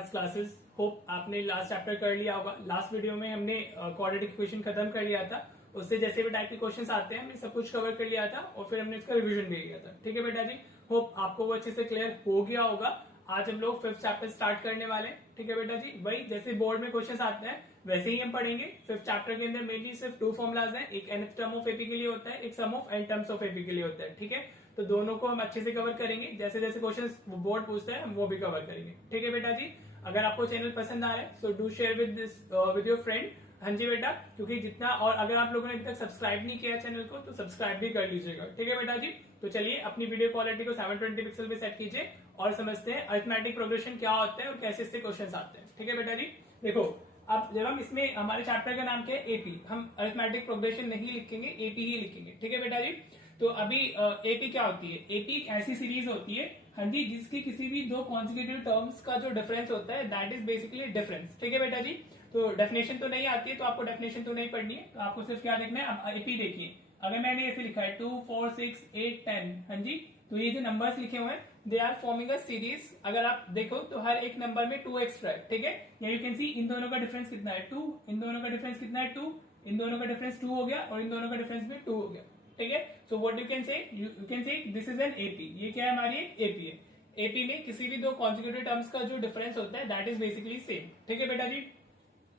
Maths classes. Hope आपने last chapter कर लिया होगा। लास्ट वीडियो में हमने क्वाड्रेटिक इक्वेशन खत्म कर लिया था। उससे जैसे भी टाइप के क्वेश्चंस आते हैं हमने सब कुछ कवर कर लिया था और फिर हमने इसका रिवीजन भी किया था। ठीक है बेटा जी, होप आपको वो अच्छे से क्लियर हो गया होगा। आज हम लोग 5th चैप्टर स्टार्ट करने वाले हैं। ठीक है बेटा जी, वही जैसे बोर्ड में क्वेश्चंस आते हैं वैसे ही हम पढ़ेंगे। 5th चैप्टर के अंदर मेनली सिर्फ 2 फॉर्मुलाज हैं, एक nth टर्म ऑफ एपी के लिए होता है, एक sum of n terms of AP के लिए होता है। ठीक है, तो दोनों को हम अच्छे से कवर करेंगे। जैसे जैसे क्वेश्चंस बोर्ड पूछता है हम वो भी कवर करेंगे। ठीक है बेटा जी, अगर आपको चैनल पसंद आ रहा है so do share with your friend. हाँ जी बेटा, क्योंकि जितना, और अगर आप लोगों ने अभी तक सब्सक्राइब नहीं किया चैनल को तो सब्सक्राइब भी कर लीजिएगा। ठीक है बेटा जी, तो चलिए अपनी वीडियो क्वालिटी को 720 पिक्सल पे सेट कीजिए और समझते हैं अरिथमेटिक प्रोग्रेशन क्या होता है और कैसे इससे क्वेश्चंस आते हैं। ठीक है बेटा जी, देखो अब जब हम इसमें, हमारे चैप्टर का नाम क्या है, एपी, हम अरिथमेटिक प्रोग्रेशन नहीं लिखेंगे, एपी ही लिखेंगे। ठीक है बेटा जी, तो अभी एपी क्या होती है? एपी एक ऐसी सीरीज होती है, हाँ जी, जिसकी किसी भी दो कॉन्जिक्यूटिव टर्म्स का जो डिफरेंस होता है दैट इज बेसिकली डिफरेंस। ठीक है बेटा जी, तो डेफिनेशन तो नहीं आती है तो आपको डेफिनेशन तो नहीं पढ़नी है, तो आपको सिर्फ क्या देखना है। अब एपी देखिए, अगर मैंने ऐसे लिखा है 2 4 6 8 10, हाँ जी, तो ये जो नंबर्स लिखे हुए हैं they are forming a series. अगर आप देखो तो हर एक नंबर में 2 एक्स्ट्रा है। ठीक है, यू कैन सी इन दोनों का डिफरेंस कितना है 2, इन दोनों का डिफरेंस कितना है 2, इन दोनों का डिफरेंस 2 हो गया और इन दोनों का डिफरेंस भी 2 हो गया। ठीक है, so what you can say, you can say this is an AP. ये क्या है? हमारी एपी है। एपी में किसी भी दो कॉन्जिक्यूटिव टर्म्स का जो डिफरेंस होता है दैट इज बेसिकली सेम। ठीक है बेटा जी,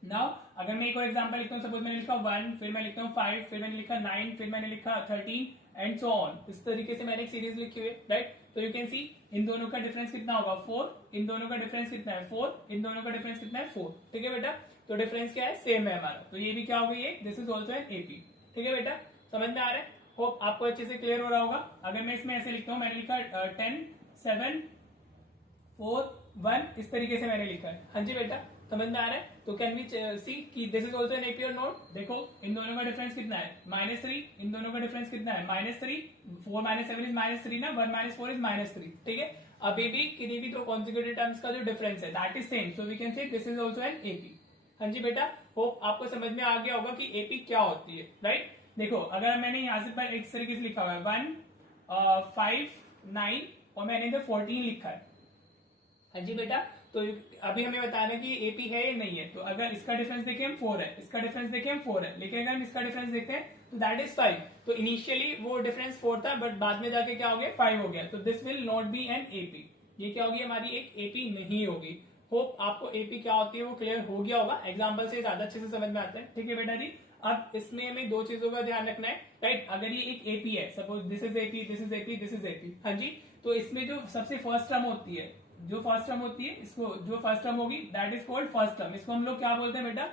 नाउ अगर मैं एक और एग्जांपल लिखता हूं, सपोज मैंने लिखा 1, फिर मैं लिखता हूं 5, फिर मैंने लिखा 9, फिर मैंने लिखा 13 एंड सो ऑन। इस तरीके से मैंने एक सीरीज लिखी हुई है, राइट। तो यू कैन सी इन दोनों का डिफरेंस कितना होगा 4, इन दोनों का डिफरेंस कितना है 4, इन दोनों का डिफरेंस कितना है 4। ठीक है बेटा, तो डिफरेंस क्या है? सेम है हमारा, तो ये भी क्या हो गई है? This is also an AP. ठीक है बेटा, समझ में आ रहा है? होप आपको अच्छे से क्लियर हो रहा होगा। अगर मैं इसमें ऐसे लिखता हूं, मैंने लिखा 10 7 4 1, इस तरीके से मैंने लिखा है। हाँ जी बेटा, समझ में आ रहा है? तो कैन वी सी कि this is also an AP और नोट। देखो इन दोनों का डिफरेंस कितना है -3, इन दोनों का डिफरेंस कितना है -3, 4 -7 इज -3 ना, 1 -4 इज -3। ठीक है, अभी भी किसी भी तो कॉन्जिक्यूटिव टर्म्स का जो डिफरेंस है that is same, so we can say this is also an AP. हाँ जी बेटा, होप आपको समझ में आ गया होगा कि एपी क्या होती है, राइट। देखो अगर मैंने यहां से पर एक तरीके से लिखा हुआ है 1 5 9 और मैंने इधर 14 लिखा है। हाँ जी बेटा, तो अभी हमें बताना कि एपी है या नहीं है। तो अगर इसका डिफरेंस देखें हम 4 है, इसका डिफरेंस देखें हम 4 है, लेकिन अगर हम इसका डिफरेंस देखते हैं तो दैट इज 5। तो इनिशियली वो डिफरेंस 4 था बट बाद में जाके क्या हो गया 5 हो गया, तो this will not be an AP. ये क्या होगी? हमारी एक एपी नहीं होगी। होप आपको एपी क्या होती है वो क्लियर हो गया होगा, एग्जाम्पल से ज्यादा अच्छे से समझ में आता है। ठीक है बेटा जी, अब इसमें हमें दो चीजों का ध्यान रखना है, राइट। अगर ये एक एपी है, suppose this is AP, this is AP, this is AP, हाँ जी, तो इसमें जो सबसे फर्स्ट टर्म होती है, जो फर्स्ट टर्म होती है, इसको जो फर्स्ट टर्म होगी that is called first term. इसको हम लोग क्या बोलते हैं बेटा?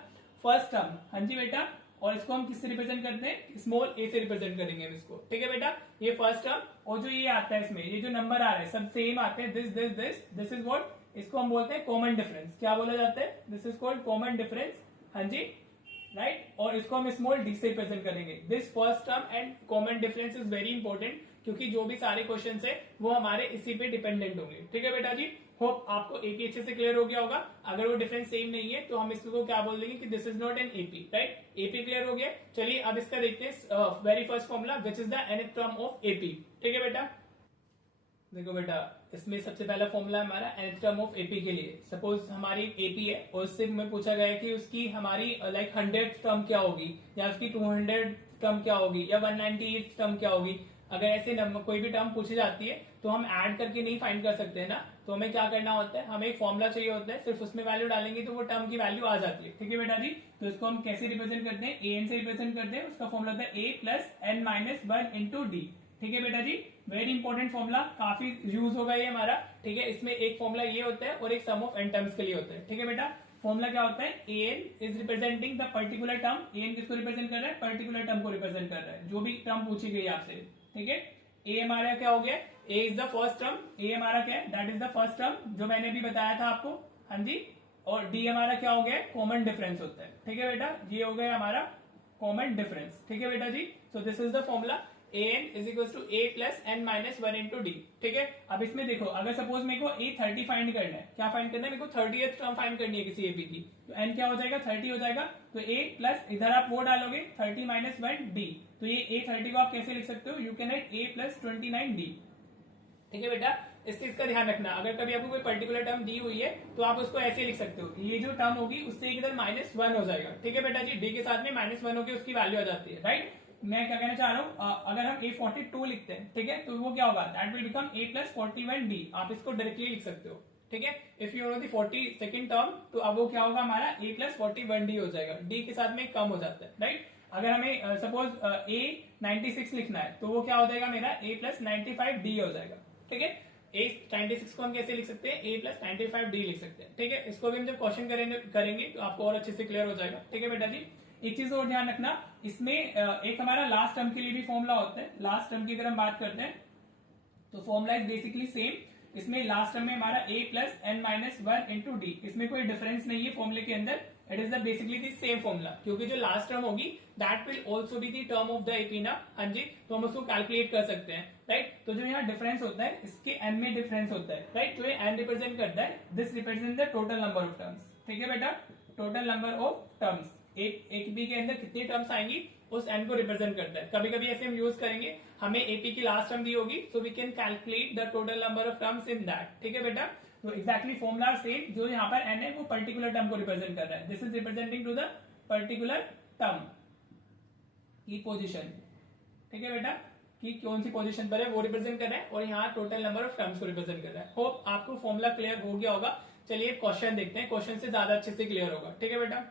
First term. हाँ जी बेटा, और इसको हम किससे रिप्रेजेंट करते हैं? स्मॉल ए से रिप्रेजेंट करेंगे हम इसको। ठीक है बेटा, ये फर्स्ट टर्म, और जो ये आता है इसमें ये जो नंबर आ रहे हैं सब सेम आते हैं, this this this, this is what, इसको हम बोलते हैं कॉमन डिफरेंस। क्या बोला जाता है? This is called common difference. हाँ जी, राइट, और इसको हम स्मॉल डी से रिप्रेजेंट करेंगे। This first term and common difference is very important, क्योंकि जो भी सारे क्वेश्चन है वो हमारे इसी पे डिपेंडेंट होंगे। ठीक है बेटा जी, होप आपको एपी अच्छे से क्लियर हो गया होगा। अगर वो डिफरेंस सेम नहीं है तो हम इसको क्या बोल देंगे कि this is not an AP, right. AP clear हो गया। चलिए अब इसका देखते हैं very first formula which is the nth term of AP. ठीक है बेटा, देखो बेटा इसमें सबसे पहला फॉर्मूला हमारा nth टर्म ऑफ एपी के लिए। सपोज हमारी एपी है और उससे हमें पूछा गया है कि उसकी हमारी लाइक 100th टर्म क्या होगी, या उसकी 200 टर्म क्या होगी, या 198 टर्म क्या होगी। अगर ऐसे नंबर कोई भी टर्म पूछी जाती है तो हम ऐड करके नहीं फाइंड कर सकते हैं ना, तो हमें क्या करना होता है, हमें एक फॉर्मूला चाहिए होता है, सिर्फ उसमें वैल्यू डालेंगे तो वो टर्म की वैल्यू आ जाती है। ठीक है बेटा जी, तो इसको हम कैसे रिप्रेजेंट करते हैं? ए एन से रिप्रेजेंट करते हैं, उसका फॉर्मूला होता है a plus n minus 1 into d. ठीक है बेटा जी, वेरी इंपॉर्टेंट फॉर्मूला, काफी यूज होगा ये हमारा। ठीक है, इसमें एक फॉर्मूला ये होता है और एक सम ऑफ एन टर्म्स के लिए होता है। ठीक है बेटा, फॉर्मूला क्या होता है? A n is representing the particular term. A n किसको रिप्रेजेंट कर रहा है? पर्टिकुलर टर्म को रिप्रेजेंट कर रहा है, जो भी टर्म पूछी गई आपसे। ठीक है, ए हमारा क्या हो गया? ए इज द फर्स्ट टर्म, ए हमारा क्या है? That is the first term जो मैंने अभी बताया था आपको। हाँ जी, और डी हमारा क्या हो गया? कॉमन डिफरेंस होता है। ठीक है बेटा, ये हो गया हमारा कॉमन डिफरेंस। ठीक है बेटा जी, so this is the formula a n is equal to a plus n minus 1 into d. ठीक है, अब इसमें देखो अगर सपोज मेरे को ए 30 फाइंड करना है, क्या फाइंड करना है मेरे को? 30th टर्म फाइंड करनी है किसी एपी की, तो एन क्या हो जाएगा? 30 हो जाएगा। तो ए प्लस इधर आप वो डालोगे 30 माइनस 1 डी, तो ये ए 30 को आप कैसे लिख सकते हो? You can write A plus 29 D. ठीक है बेटा, इस चीज का ध्यान रखना, अगर कभी आपको कोई पर्टिकुलर टर्म दी हुई है तो आप उसको ऐसे लिख सकते हो, ये जो टर्म होगी उससे इधर -1 हो जाएगा, ठीक है बेटा जी, डी के साथ में -1 होकर उसकी वैल्यू आ जाती है, राइट। मैं क्या कहना चाह रहा हूँ, अगर हम a42 लिखते हैं, ठीक है, तो वो क्या होगा, that will become a + 41d, आप इसको डायरेक्टली लिख सकते हो, ठीक है। If you know the 42nd term, तो अब वो क्या होगा हमारा a + 41d हो जाएगा, d के साथ में कम हो जाता है, राइट। अगर हमें सपोज a 96 लिखना है, तो वो क्या हो जाएगा मेरा a + 95d हो जाएगा, ठीक है। a 96 को हम कैसे लिख सकते हैं, a + 95d लिख सकते हैं, ठीक है। इसको भी हम जब क्वेश्चन करेंगे तो आपको और अच्छे से क्लियर हो जाएगा, ठीक है बेटा जी। एक चीज और ध्यान रखना, इसमें एक हमारा लास्ट टर्म के लिए भी फॉर्मूला होता है, लास्ट टर्म की अगर हम बात करते हैं तो फॉर्मूला इज बेसिकली सेम, इसमें लास्ट टर्म में हमारा a + n - 1 × d, इसमें कोई डिफरेंस नहीं है फॉर्मूले के अंदर, it is the basically the same formula, क्योंकि जो लास्ट टर्म होगी that will also be the term of the AP ना, हाँ जी, तो हम उसको कैलकुलेट कर सकते हैं, राइट। तो जो यहाँ डिफरेंस होता है इसके n में डिफरेंस होता है, राइट, तो ये n रिप्रेजेंट करता है, this represent the total number of terms, ठीक है बेटा, टोटल नंबर ऑफ टर्म्स, एक बी के अंदर कितनी टर्म्स आएंगी उस n को रिप्रेजेंट करता है। कभी कभी ऐसे हम यूज करेंगे, हमें एपी की लास्ट टर्म दी होगी, so we can calculate the total number of terms in that, ठीक है बेटा। तो एक्जैक्टली फॉर्मूला सेम, जो यहाँ पर n है वो पर्टिकुलर टर्म को रिप्रेजेंट कर रहा है, this is representing two the particular term की पोजिशन, ठीक है बेटा, कि कौन सी पोजीशन पर है वो रिप्रेजेंट कर रहा है, और यहाँ टोटल नंबर ऑफ टर्म्स को रिप्रेजेंट कर रहा है। होप आपको फॉर्मूला क्लियर हो गया होगा। चलिए क्वेश्चन देखते हैं, क्वेश्चन से ज्यादा अच्छे से क्लियर होगा, ठीक है बेटा।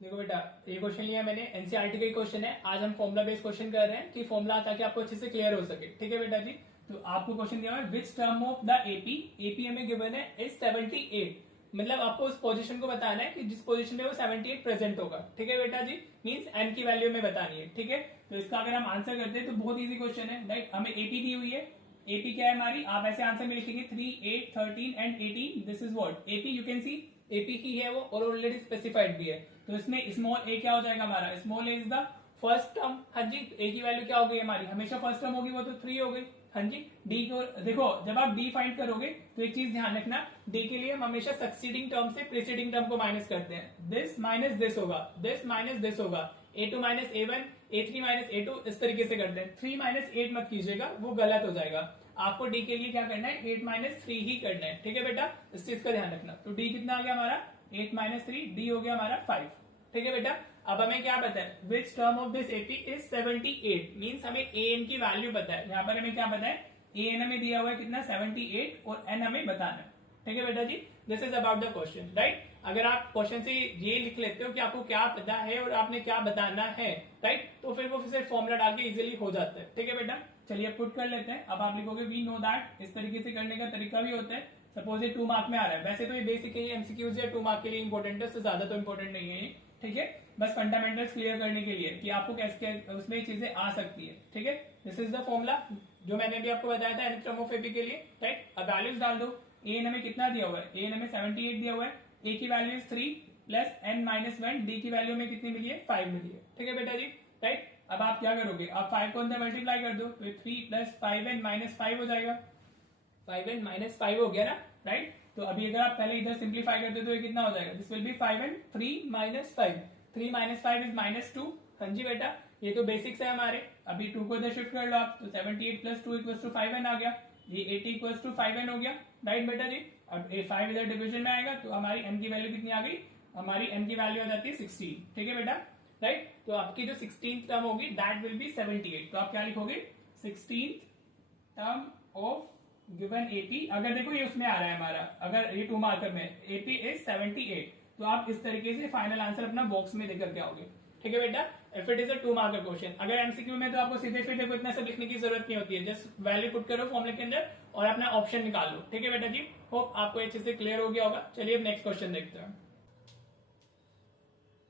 देखो बेटा, ये क्वेश्चन लिया मैंने, एनसीईआरटी का क्वेश्चन है, आज हम फॉर्मुला बेस्ड क्वेश्चन कर रहे हैं कि फॉर्मुला ताकि आपको अच्छे से क्लियर हो सके, ठीक है बेटा जी। तो आपको क्वेश्चन दिया हुआ है, which term of the AP हमें गिवन है इज 78, मतलब आपको उस पोजीशन को बताना है कि जिस पोजीशन में वो 78 प्रेजेंट होगा, ठीक है बेटा जी, मींस n की वैल्यू में बतानी है, ठीक है। तो इसका अगर हम आंसर करते हैं तो बहुत इजी क्वेश्चन है, राइट। हमें एपी दी हुई है, एपी क्या है हमारी, आप ऐसे आंसर में लिखेंगे 3, 8, 13 and 18, this is what AP, you can C AP की है वो, और ऑलरेडी स्पेसिफाइड भी है, तो इसमें स्मॉल ए क्या हो जाएगा हमारा, small A is the first term, हाँ जी, ए की वैल्यू क्या हो गई हमारी, हमेशा फर्स्ट टर्म होगी, वो तो 3 हो गई, हाँ जी। डी को देखो, जब आप डी फाइंड करोगे तो एक चीज ध्यान रखना, डी के लिए हम हमेशा सक्सीडिंग टर्म से प्रीसीडिंग टर्म को माइनस करते हैं, दिस माइनस दिस होगा, दिस माइनस दिस होगा, a2 - a1, a3 - a2, इस तरीके से करते हैं। 3 - 8 मत कीजिएगा, वो गलत हो जाएगा, आपको डी के लिए क्या करना है, 8 - 3 ही करना है, ठीक है बेटा, इस चीज का ध्यान रखना। तो डी कितना आ गया हमारा, 8 - 3, डी हो गया हमारा 5, ठीक है बेटा। अब हमें क्या पता है, which term of this AP is 78, means हमें ए एन की वैल्यू पता है, यहाँ पर हमें क्या पता है, ए एन हमें दिया हुआ है कितना 78, और एन हमें बताना है, ठीक है बेटा जी, this is about the question, right. अगर आप क्वेश्चन से ये लिख लेते हो कि आपको क्या पता है और आपने क्या बताना है, राइट, तो फिर वो फिर फॉर्मुला डाल के इजिली हो जाता है, ठीक है बेटा। चलिए पुट कर लेते हैं, अब आप लिखोगे वी नो दैट, इस तरीके से करने का तरीका भी होता है। सपोज ये 2 मार्क में आ रहा है, वैसे तो ये बेसिक है, एमसीक्यूज या 2 मार्क के लिए इंपॉर्टेंट है, उससे ज्यादा तो इंपॉर्टेंट नहीं है, ठीक है, बस फंडामेंटल्स क्लियर करने के लिए कि आपको कैसे उसमें चीजें आ सकती है, ठीक है। दिस इज द फॉर्मुला जो मैंने अभी आपको बताया था nth टर्म ऑफ एपी के लिए, राइट। अब वैल्यूज डाल दो, ए एन हमें कितना दिया हुआ है, ए एन हमें 78 दिया हुआ है, ए की value is 3 plus n - 1, D की वैल्यू में कितनी मिली है, 5 मिली है, ठीक है बेटा जी, राइट। अब आप क्या करोगे, आप 5 को अंदर मल्टीप्लाई कर दो, तो 3 + 5n - 5 हो जाएगा, 5n - 5 हो गया ना, राइट। तो अभी अगर आप पहले इधर सिंप्लीफाई करते तो ये कितना हो जाएगा, this will be 5n, 3 - 5, 3 - 5 is -2, हाँ जी बेटा, ये तो बेसिक्स है हमारे। अभी 2 को इधर शिफ्ट कर लो आप, तो 78 + 2 = 5n आ गया, ये 80 = 5n हो गया, राइट बेटा जी। अब 5 इधर डिवीजन में आएगा, तो हमारी n की वैल्यू कितनी आ गई, हमारी n की वैल्यू आ जाती है 16, ठीक है बेटा, राइट। तो आपकी जो 16th टर्म होगी दैट विल बी 78, तो आप क्या लिखोगे, 16th term of given AP, अगर देखो ये उसमें आ रहा है हमारा, अगर ये 2 मार्कर में एपी इज 78, तो आप इस तरीके से फाइनल आंसर अपना बॉक्स में देकर के आओगे, ठीक है बेटा। If it is a 2 marker question, अगर एमसीक्यू में तो आपको सीधे फिर देखो इतना सब लिखने की जरूरत नहीं होती है, जस्ट वैल्यू पुट करो फॉर्मूले के अंदर और अपना ऑप्शन निकाल लो, ठीक है बेटा जी। होप आपको अच्छे से क्लियर हो गया होगा। चलिए अब नेक्स्ट क्वेश्चन देखते हैं।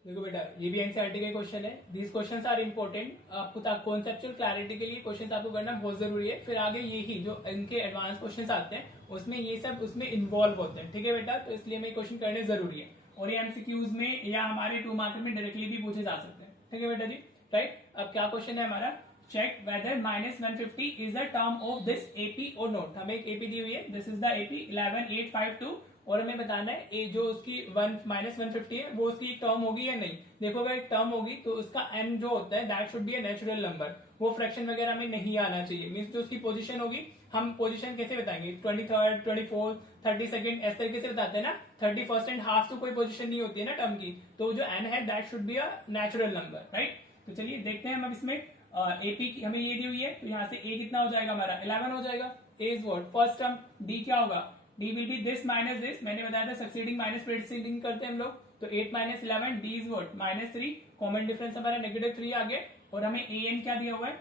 देखो बेटा, ये भी एनसीईआरटी के क्वेश्चन है, दीज क्वेश्चंस आर इंपॉर्टेंट, आपको कॉन्सेप्चुअल क्लैरिटी के लिए क्वेश्चंस आपको करना बहुत जरूरी है, फिर आगे यही जो इनके एडवांस क्वेश्चंस आते हैं उसमें ये सब उसमें इन्वॉल्व होते हैं, ठीक है बेटा। तो इसलिए हमें क्वेश्चन करने जरूरी है, और ये एमसीक्यूज में या हमारे 2 मार्कर में डायरेक्टली भी पूछे जा सकते हैं, ठीक है बेटा जी, राइट। अब क्या क्वेश्चन है हमारा, check whether -150 is the term of this AP और नोट, हमें एक एपी दी हुई है, दिस इज द एपी 11852, और हमें बताना है ए जो उसकी -150 है वो उसकी एक टर्म होगी या नहीं। देखो अगर एक टर्म होगी तो उसका n जो होता है that should be a natural number, वो फ्रैक्शन वगैरह में नहीं आना चाहिए। मीन्स जो उसकी पोजीशन होगी, हम पोजीशन कैसे बताएंगे 23rd 24th 32nd इस तरीके से बताते हैं ना। 31st एंड हाफ तो कोई पोजीशन नहीं होती है ना टर्म की, तो जो n है that should be a natural number, right. तो चलिए देखते हैं हम अब इसमें एपी की हमें ये दी हुई है, तो यहाँ से ए कितना हो जाएगा हमारा 11 हो जाएगा। A is what first term, d क्या होगा d will be this minus this, मैंने बताया था सक्सीडिंग माइनस प्रीसीडिंग करते हैं हम लोग, तो 8 - 11 D is what -3, common difference हमारा -3 आ गया। और हमें ए एन क्या दिया हुआ है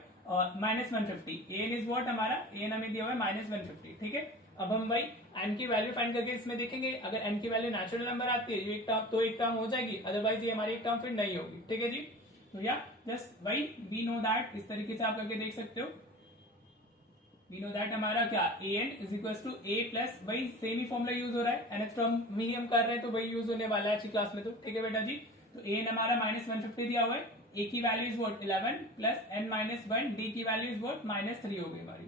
-150, ए एन इज व्हाट हमारा ए एन हमें दिया हुआ है -150, ठीक है। अब हम भाई एन की वैल्यू फाइंड करके इसमें देखेंगे, अगर एन की वैल्यू नेचुरल नंबर आती है एक टर्म तो एक टर्म हो जाएगी, अदरवाइज ये हमारी एक टर्म फिर नहीं होगी, ठीक है जी। तो या जस्ट वही वी नो दैट, इस तरीके से आप करके देख सकते हो। वी नो दैट हमारा क्या a n is equal to a plus, वही सेम ही फॉर्मूला यूज हो रहा है, nth टर्म में ही हम कर रहे हैं तो वही यूज होने वाला है अच्छी क्लास में, तो ठीक है बेटा जी। तो ए एन हमारा -150 दिया हुआ है, ए की value is what 11 plus n -1, D की वैल्यू इज व्हाट -3 हो गई हमारी,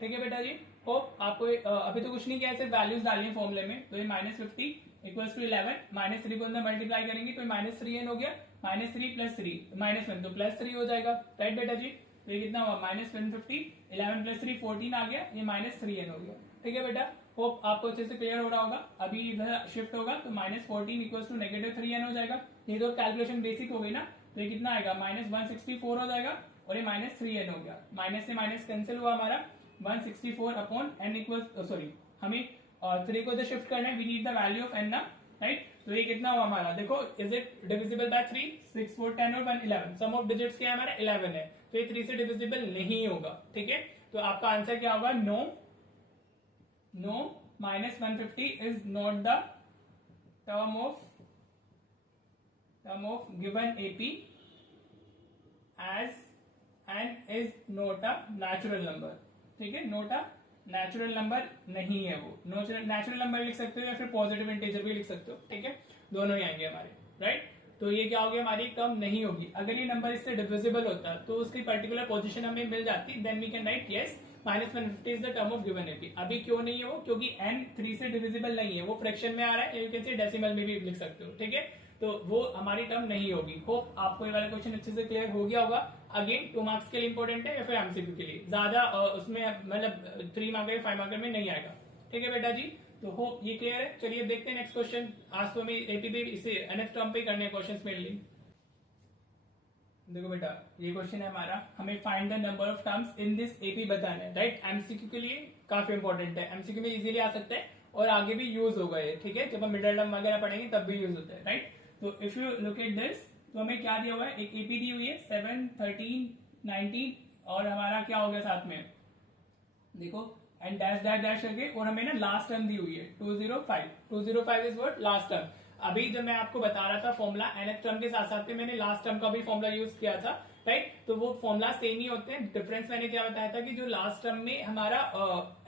ठीक है बेटा जी। होप आपको अभी तो कुछ नहीं किया, सिर्फ वैल्यूज डालनी है फॉर्मूले में। तो ये -50 इक्वल्स टू 11 -3 को अंदर मल्टीप्लाई करेंगे तो -3n हो गया, -3 + 3 -1 तो +3 हो जाएगा, राइट बेटा जी। तो ये कितना हुआ -150, 11 + 3 14 आ गया, ये -3n हो गया, ठीक है बेटा। होप आपको अच्छे से क्लियर हो रहा होगा। अभी इधर शिफ्ट होगा तो -14 इक्वल्स टू -3n हो जाएगा। ये तो कैलकुलेशन बेसिक हो गई ना, तो ये कितना आएगा -164 हो जाएगा और ये -3n हो गया। माइनस से माइनस कैंसिल हुआ हमारा, 164 अपॉन n इक्वल्स सॉरी हमें 3 को इधर शिफ्ट करना है, we need the value of n ना, राइट। तो ये कितना हुआ हमारा, देखो इज इट डिविजिबल बाय 3, 6 4 10 और 1 11, सम ऑफ डिजिट्स क्या है हमारा 11 है, तो ये 3 से डिविजिबल नहीं होगा, ठीक है। तो आपका आंसर क्या होगा no, no -150 is not the term of given AP as n is not a natural number, ठीक है। नॉट अ नेचुरल नंबर नहीं है वो, नेचुरल नंबर लिख सकते हो या फिर पॉजिटिव इंटीजर भी लिख सकते हो, ठीक है, दोनों ही आएंगे हमारे, राइट। तो ये क्या हो गया हमारी टर्म नहीं होगी। अगर ये नंबर इससे डिविजिबल होता तो उसकी पर्टिकुलर पोजीशन हमें मिल जाती, then we can write yes -150 is the term of given AP. अभी क्यों नहीं है वो, क्योंकि n 3 से डिविजिबल नहीं है, वो फ्रैक्शन में आ रहा है, यू कैन से डेसिमल में भी लिख सकते हो, ठीक है। तो वो हमारी टर्म नहीं होगी। होप आपको ये वाला क्वेश्चन अच्छे से क्लियर हो गया होगा। अगेन 2 मार्क्स के लिए इंपॉर्टेंट है या फिर एमसीक्यू के लिए, ज्यादा उसमें मतलब 3 मार्कर 5 मार्कर में नहीं आएगा, ठीक है बेटा जी। तो होप ये क्लियर है। चलिए देखते हैं नेक्स्ट क्वेश्चन। आज तो हमें एपीबी इसे nth टर्म पे करने क्वेश्चन मेनली। देखो बेटा ये क्वेश्चन है हमारा, हमें find the number of terms in this AP बताना है, राइट। एमसीक्यू के लिए काफी इंपॉर्टेंट है, एमसीक्यू में इजीली आ सकता है और आगे भी यूज होगा ये, ठीक है। जब हम मिडिल टर्म वगैरह पढ़ेंगे तब भी यूज होता है, राइट। तो if you look at this, तो हमें क्या दिया हुआ है, एक एपी दी हुई है 7 13 19 और हमारा क्या हो गया साथ में देखो एंड डैश डैश डैश करके, और हमें ना लास्ट टर्म दी हुई है 205 इज व्हाट लास्ट टर्म। अभी जब मैं आपको बता रहा था फॉर्मूला nth टर्म के साथ साथ में मैंने लास्ट टर्म का भी फॉर्मूला यूज किया था, राइट। तो वो फॉर्मूला सेम ही होते हैं, डिफरेंस मैंने क्या बताया था कि जो लास्ट टर्म में हमारा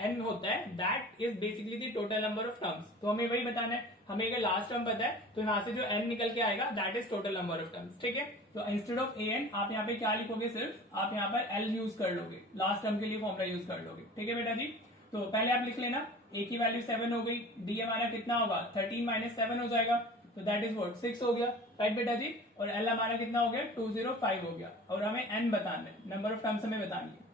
n होता है that is basically the total number of terms. तो हमें वही बताना है, हमें अगर लास्ट टर्म पता है तो यहाँ से जो n निकल के आएगा that is total number of terms, ठीक है। तो इंस्टेड ऑफ an आप यहाँ पे क्या लिखोगे, सिर्फ आप यहाँ पर l यूज कर लोगे, लास्ट टर्म के लिए फॉर्मूला यूज कर लोगे, ठीक है बेटा जी। तो पहले आप लिख लेना, a की वैल्यू 7 हो गई, d हमारा कितना होगा 13 - 7 हो जाएगा, तो दैट इज व्हाट 6 हो गया, राइट बेटा जी। और l हमारा कितना हो गया 205 हो गया, और हमें n बताना है, नंबर ऑफ टर्म्स हमें बतानी है,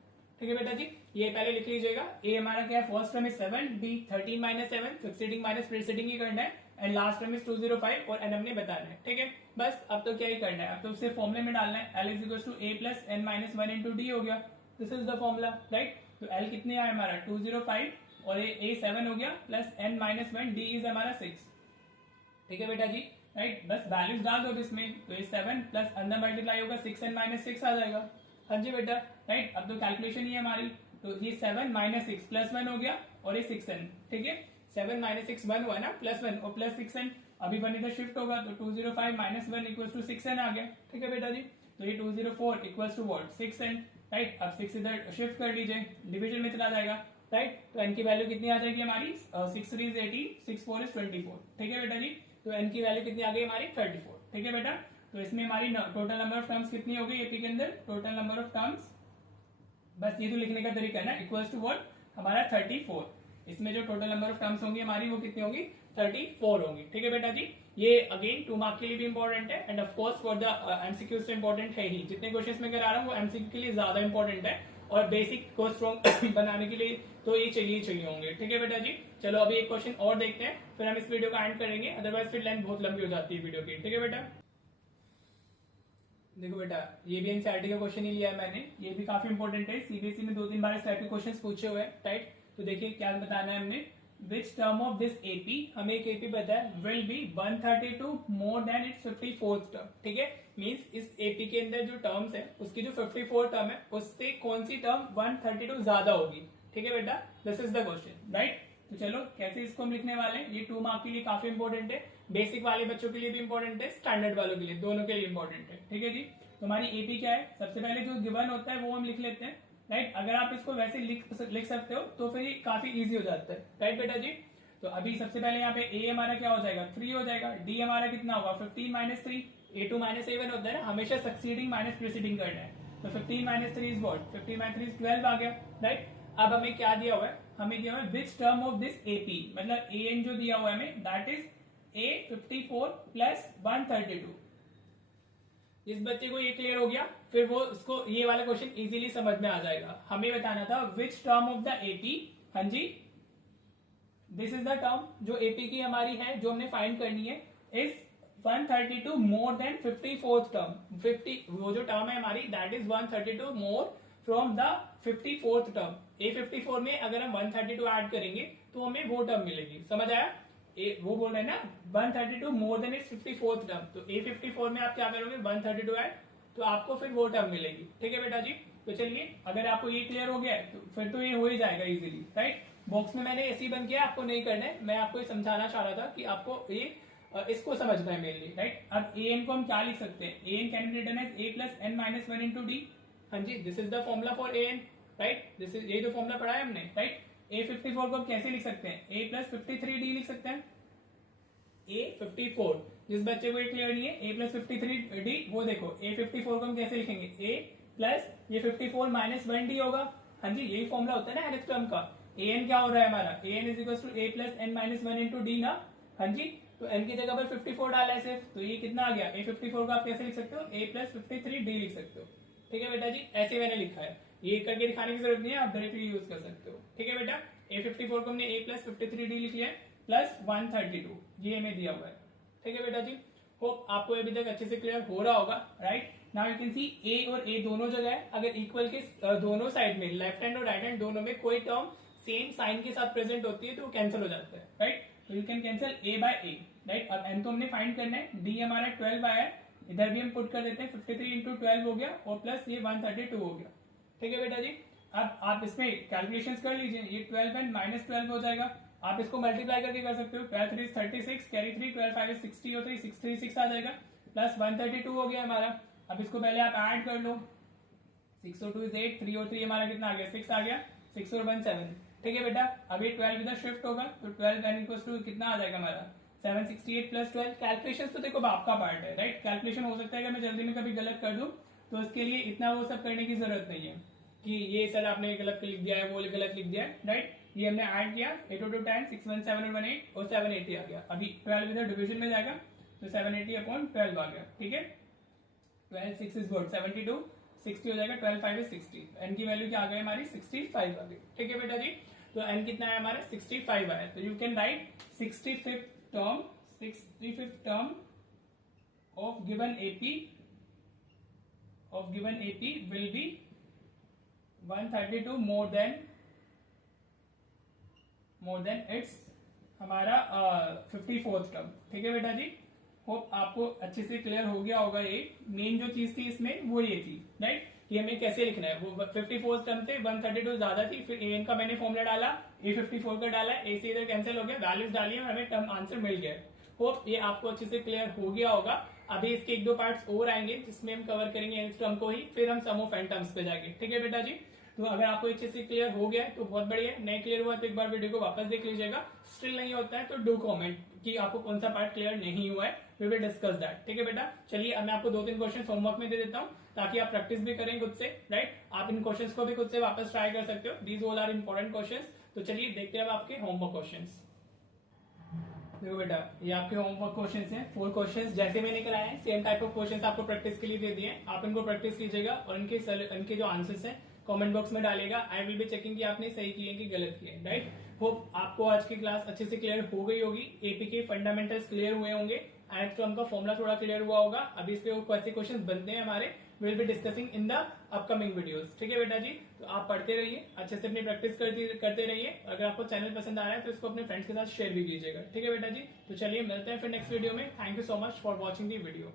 ठीक है बेटा जी। ये पहले लिख लीजिएगा, a हमारा क्या है first term is 7, b 13 - 7 succeeding minus preceding ही करना है, एंड लास्ट टर्म इज 205 और n हमने बताना है, ठीक है। बस अब तो क्या ही करना है, अब तो सिर्फ फॉर्मूले में डालना है, l is equal to a plus n - 1 into d हो गया, this is the formula, right. तो l कितने आया हमारा 205 और ये a 7 हो गया प्लस n - 1 d इज हमारा 6, ठीक है बेटा जी, राइट। बस वैल्यूज डाल दो इसमें, तो ये 7 प्लस अंदर मल्टीप्लाई होगा 6n - 6 आ जाएगा, हाँ जी बेटा, राइट। अब तो कैलकुलेशन ही है हमारी, तो ये 7 - 6 प्लस 1 हो गया और ये 6n, ठीक है। 7 - 6 1 हुआ ना, प्लस 1 और प्लस 6n, अभी 1 इधर शिफ्ट होगा तो 205 - 1 इक्वल टू 6n आ गया, ठीक है बेटा जी। तो ये 204 equal to what 6n, right. अब 6 इधर शिफ्ट कर लीजिए, डिवीजन में चला जाएगा, राइट। तो n की वैल्यू कितनी आ जाएगी हमारी 6 3 is 18, 6 4 is 24, ठीक है बेटा जी। तो n की वैल्यू कितनी आ गई हमारी 34, ठीक है बेटा। तो इसमें हमारी टोटल नंबर ऑफ टर्म्स कितनी हो गई एपी के अंदर, टोटल नंबर ऑफ टर्म्स, बस ये तो लिखने का तरीका है ना, इक्वल्स टू व्हाट हमारा 34। इसमें जो टोटल नंबर ऑफ टर्म्स होंगी हमारी वो कितनी होगी 34 होंगी। ठीक है बेटा जी, ये अगेन 2 मार्क के लिए भी इंपॉर्टेंट है end of course for the MCQ से इंपॉर्टेंट है ही। जितने क्वेश्चंस मैं करा रहा हूँ वो एमसीक्यू के लिए ज्यादा इंपॉर्टेंट है और बेसिक को स्ट्रॉन्ग बनाने के लिए तो ये चाहिए होंगे। ठीक है बेटा जी, चलो अभी एक क्वेश्चन और देखते हैं, फिर हम इस वीडियो को एंड करेंगे, अदरवाइज फिर लेंथ बहुत लंबी हो जाती है वीडियो की। ठीक है बेटा, देखो बेटा ये भी एनसीईआरटी का क्वेश्चन ही लिया है मैंने, ये भी काफी इंपॉर्टेंट है, सीबीएसई में 2-3 बार इस टाइप के क्वेश्चन पूछे हुए हैं। राइट, तो देखिए क्या बताना है हमने, which term of this AP, हमें एक एपी पता है, will be 132 more than it's 54th term. ठीक है, मींस इस एपी के अंदर जो टर्म्स है उसकी जो 54 टर्म है उससे कौन सी टर्म 132 ज्यादा होगी। ठीक है बेटा, this is the question. Right, तो चलो कैसे इसको हम लिखने वाले हैं, ये 2 मार्क के लिए काफी इंपॉर्टेंट है, बेसिक वाले बच्चों के लिए भी इंपॉर्टेंट है, स्टैंडर्ड वालों के लिए, दोनों के लिए इंपॉर्टेंट है। ठीक है जी, तो हमारी एपी क्या है, सबसे पहले जो गिवन होता है वो हम लिख लेते हैं। राइट, अगर आप इसको वैसे लिख सकते हो तो फिर ये काफी इजी हो जाता है। राइट बेटा जी, तो अभी सबसे पहले यहाँ पे ए हमारा क्या हो जाएगा 3 हो जाएगा, डी हमारा कितना होगा 15 माइनस 3, A2 माइनस A1 होता है ना, हमेशा सक्सीडिंग माइनस प्रीसीडिंग करना है, तो 15 minus 3 is what, 15 minus 3 is 12 आ गया। राइट, अब हमें क्या दिया हुआ है, हमें दिया हुआ है which term of this AP, मतलब एन जो दिया हुआ है हमें दैट इज A54 प्लस 132। इस बच्चे को ये क्लियर हो गया, फिर वो उसको ये वाला क्वेश्चन इजीली समझ में आ जाएगा। हमें बताना था which term of the AP, हाँ जी दिस इज द टर्म जो एपी की हमारी है जो हमने फाइंड करनी है, is 132 more than 54th term. 50 वो जो टर्म है हमारी that is 132 more from the 54th term. A54 में अगर हम 132 ऐड करेंगे तो हमें वो टर्म मिलेगी, समझ आया? वो बोल रहे हैं ना 132 more than it's 54th term, तो A54 में आप क्या करोगे 132 ऐड, तो आपको फिर वो टर्म मिलेगी। ठीक है बेटा जी, तो चलिए अगर आपको ये क्लियर हो गया है तो फिर तो ये हो ही जाएगा इजीली। राइट, बॉक्स में मैंने ऐसे ही बन किया, आपको नहीं करना है, मैं आपको ये समझाना चाह रहा था कि आपको ये इसको समझना है मेनली। राइट, अब एन को हम क्या लिख सकते हैं, n can be written as a plus n minus 1 into d. हाँ जी, this is the formula for n. Right, this is ये जो फॉर्मूला पढ़ा है हमने। राइट, A54 को हम कैसे लिख सकते हैं, a प्लस 53d लिख सकते हैं। A54, जिस बच्चे को ये क्लियर नहीं है a प्लस 53d, वो देखो A54 को हम कैसे लिखेंगे, a प्लस ये 54 माइनस 1d होगा। हाँ जी, यही फॉर्मूला होता है ना nth टर्म का। an क्या हो रहा है हमारा, an is equal to a plus n minus 1 into D ना। हाँ जी, तो n की जगह पर 54 डाला है सिर्फ, तो ये कितना आ गया, A54 को आप कैसे लिख सकते हो, a प्लस 53d लिख सकते हो। ठीक है बेटा जी, ऐसे मैंने लिखा है, ये करके दिखाने की जरूरत नहीं है, आप डायरेक्टली यूज कर सकते हो। ठीक है बेटा, A54 को हमने a प्लस 53d लिख लिया है प्लस 132, ये हमें दिया हुआ है। ठीक है बेटा जी, होप आपको अभी तक अच्छे से क्लियर हो रहा होगा। Right, now you can see a और ए दोनों जगह है, अगर इक्वल के दोनों साइड में लेफ्ट हैंड और राइट हैंड दोनों में कोई टर्म सेम साइन के साथ प्रेजेंट होती है तो वो कैंसिल हो जाता है। राइट, तो you can cancel a by a। Right, अब n तो हमने फाइंड करना है, d हमारा 12 आया है, इधर भी हम पुट कर देते हैं, 53 इंटू 12 हो गया और प्लस ये 132 हो गया। ठीक है बेटा जी, अब आप इसमें कैलकुलेशंस कर लीजिए, ये 12 एंड माइनस 12 हो जाएगा, आप इसको मल्टीप्लाई करके कर सकते हो, 12 3 36, कैरी 3, 12 5 60 होता है, 636 आ जाएगा, प्लस 132 हो गया हमारा। अब इसको पहले आप ऐड कर लो, 6 और 2 इज 8, 3 और 3 हमारा कितना आ गया 6 आ गया, 6 और 1 7। ठीक है बेटा, अब ये 12 इधर शिफ्ट होगा तो 12 एन इक्वल्स टू कितना आ जाएगा हमारा 768 प्लस 12। कैलकुलेशन तो देखो आपका पार्ट है। राइट, कैलकुलेशन हो सकता है कि मैं जल्दी में कभी गलत कर दूं, तो इसके लिए इतना वो सब करने की जरूरत नहीं है कि ये सर आपने गलत लिख दिया है, वो गलत लिख दिया है। राइट, ये हमने ऐड किया 8 2 10, 6 1 7 और 1 8 और 780 आ गया। अभी 12 इधर डिवीजन में जाएगा तो 780 अपॉन 12 आ गया। ठीक है, 12 6 इज व्हाट 72, 60 हो जाएगा, 12 5 इज 60, एन की वैल्यू क्या आ गई हमारी 65 आ गई। ठीक है बेटा जी, तो एन कितना है हमारा 65 आया, तो you can write 65th term of given AP will be 132 more than it's हमारा 54th टर्म। ठीक है बेटा जी, होप आपको अच्छे से क्लियर हो गया होगा। ये मेन जो चीज थी इसमें वो ये थी। राइट, कि हमें कैसे लिखना है, वो 54th टर्म से 132 ज्यादा थी, फिर an का मैंने फॉर्मूला डाला, A54 का डाला, a से इधर कैंसिल हो गया, वैल्यूज डाली और हमें टर्म आंसर मिल गया। होप ये आपको अच्छे से क्लियर हो गया होगा। अभी इसके 1-2 पार्ट्स और आएंगे जिसमें हम कवर करेंगे nth टर्म को ही, फिर हम सम ऑफ n टर्म्स पे जाएंगे। ठीक है बेटा जी, तो अगर आपको अच्छे से क्लियर हो गया है तो बहुत बढ़िया है, नहीं क्लियर हुआ तो एक बार वीडियो को वापस देख लीजिएगा। स्टिल नहीं होता है तो डू कमेंट कि आपको कौन सा पार्ट क्लियर नहीं हुआ है, वी विल डिस्कस दैट। ठीक है बेटा, चलिए अब मैं आपको 2-3 क्वेश्चन होमवर्क में दे देता हूँ ताकि आप प्रैक्टिस भी करें खुद से। राइट, आप इन क्वेश्चंस को भी खुद से वापस ट्राई कर सकते हो, these all are important questions. तो चलिए देखते हैं अब आपके होमवर्क क्वेश्चंस। देखो बेटा, ये आपके होमवर्क क्वेश्चंस हैं, 4 क्वेश्चंस जैसे मैंने कराए हैं, सेम टाइप ऑफ क्वेश्चंस आपको प्रैक्टिस के लिए दे दिए हैं। आप इनको प्रैक्टिस कीजिएगा और इनके जो आंसर्स हैं कमेंट बॉक्स में डालेगा। आई विल बी चेकिंग कि आपने सही किए कि गलत किए, राइट। होप आपको आज की क्लास अच्छे से क्लियर हो गई होगी, एपी के फंडामेंटल्स क्लियर हुए होंगे, एंड टर्म का फॉर्मुला थोड़ा क्लियर हुआ होगा। अभी इस पे कैसे क्वेश्चन बनते हैं हमारे, will be discussing in the upcoming videos. ठीक है बेटा जी, तो आप पढ़ते रहिए, अच्छे से अपनी प्रैक्टिस करते रहिए। अगर आपको चैनल पसंद आ रहा है तो इसको अपने फ्रेंड्स के साथ शेयर भी कीजिएगा। ठीक है बेटा जी, तो चलिए मिलते हैं फिर नेक्स्ट वीडियो में। Thank you so much for watching the video.